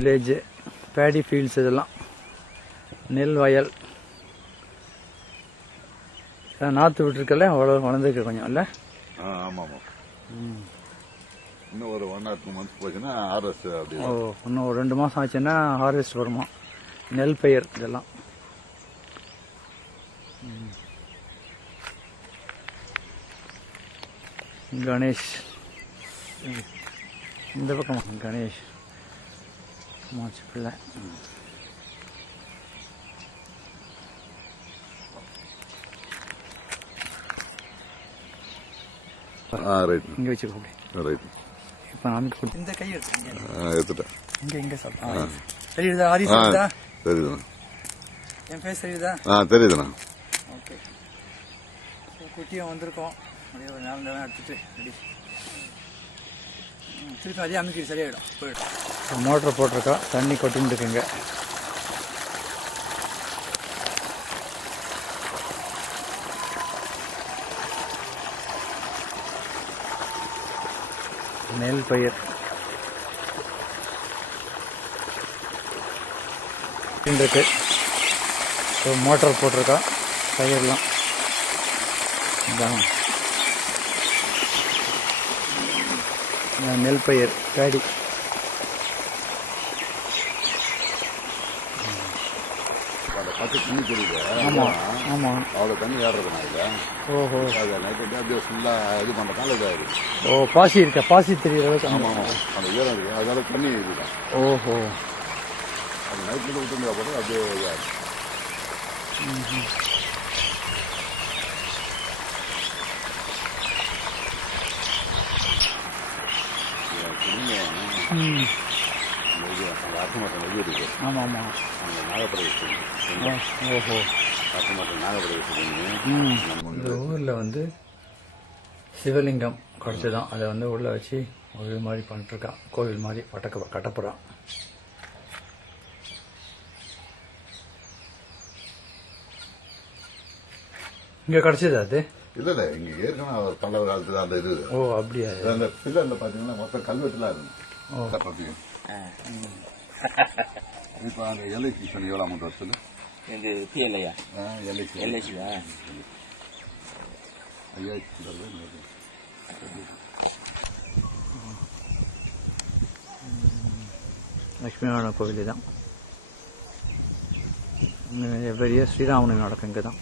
Village Bedi fields இதெல்லாம் நெல் வயல் நாற்று விட்டுருக்கல அவ்வளோ வளர்ந்துருக்கு கொஞ்சம் இல்லை. ஆமாம் ஆமாம். இன்னும் ஒரு 1 or 2 months போச்சுன்னா ஹார்வெஸ்ட். அப்படி இன்னும் ஒரு 2 மாதம் ஆச்சுன்னா ஹார்வெஸ்ட் வருமா நெல் பயிர் இதெல்லாம். கணேஷ் இந்த பக்கமா கணேஷ் மாச்சு பிள்ளை. ரைட் இங்கே வச்சுக்கோ. ரைட். இப்போ நான் கொடுத்து இந்த கை எடுத்துட்டேன். இங்கே சாப்பிட்டா தெரியுதா? ஆரி தெரியுதா? தெரியுதுண்ணா. என் ஃபேஸ் தெரியுதா? தெரியுதுண்ணா. ஓகே. குட்டியும் வந்திருக்கோம். அப்படியே ஒரு 4 நேரம் எடுத்துட்டு ரெடி திருப்பி அதே அமைக்கிட்டு சரியாயிடும் போயிடும். மோட்டர் போட்டிருக்கா, தண்ணி கொட்டின்னு இருக்குங்க. நெல் பயிர் இருக்கு. மோட்டர் போட்டிருக்கா, பயிரெலாம் நெல் பயிர் பேடி. பத்து தண்ணி தெரியுது. ஆமாம் ஆமாம். அவ்வளோ தண்ணி ஏறுறதுனா இல்லை. ஓஹோ. அது நைட்டு அப்படியே ஃபுல்லாக இது பண்ணுறதுனால இதாகுது. ஓ பாசி இருக்கா? பாசி தெரியுற அளவுக்கு. ஆமாம் ஆமாம். அந்த ஈரம் இருக்குது, அதனால தண்ணி இதுதான். ஓஹோ. அது நைட்டில் விட்டுருந்தா போட்டு அப்படியே இதாகுது. ஆசமாட்டம் வெளியே இருக்கு. ஆமாம் ஆமாம். அந்த நாகப்பிரதேசம். ஓஹோ. ஆசமாட்டம் நாகப்பிரதேசம். இந்த ஊரில் வந்து சிவலிங்கம் கிடச்சிதான். அதை வந்து உள்ளே வச்சு ஒரு மாதிரி பண்ணிட்டுருக்கான். கோவில் மாதிரி கட்டப்புறான். இங்கே கிடச்சிதா அது? இல்லை இல்லை, இங்கே ஏற்கனவே அவர் பல்லவர் காலத்தில் அந்த இது. ஓ அப்படியா? அந்த பில்லரில் பார்த்தீங்கன்னா மொத்தம் கல்வெட்டுலாம் இருக்கும். இப்போ அந்த எல்ஐசி சொல்லி எவ்வளோ அமௌண்ட் வர சொல்லு. இது பிஎல்ஐயா? எல்ஐசி. எல்ஐசியா? 5000. லட்சுமி நாராயண கோவில் தான். பெரிய ஸ்ரீராமனு நடக்கும் இங்கே தான்.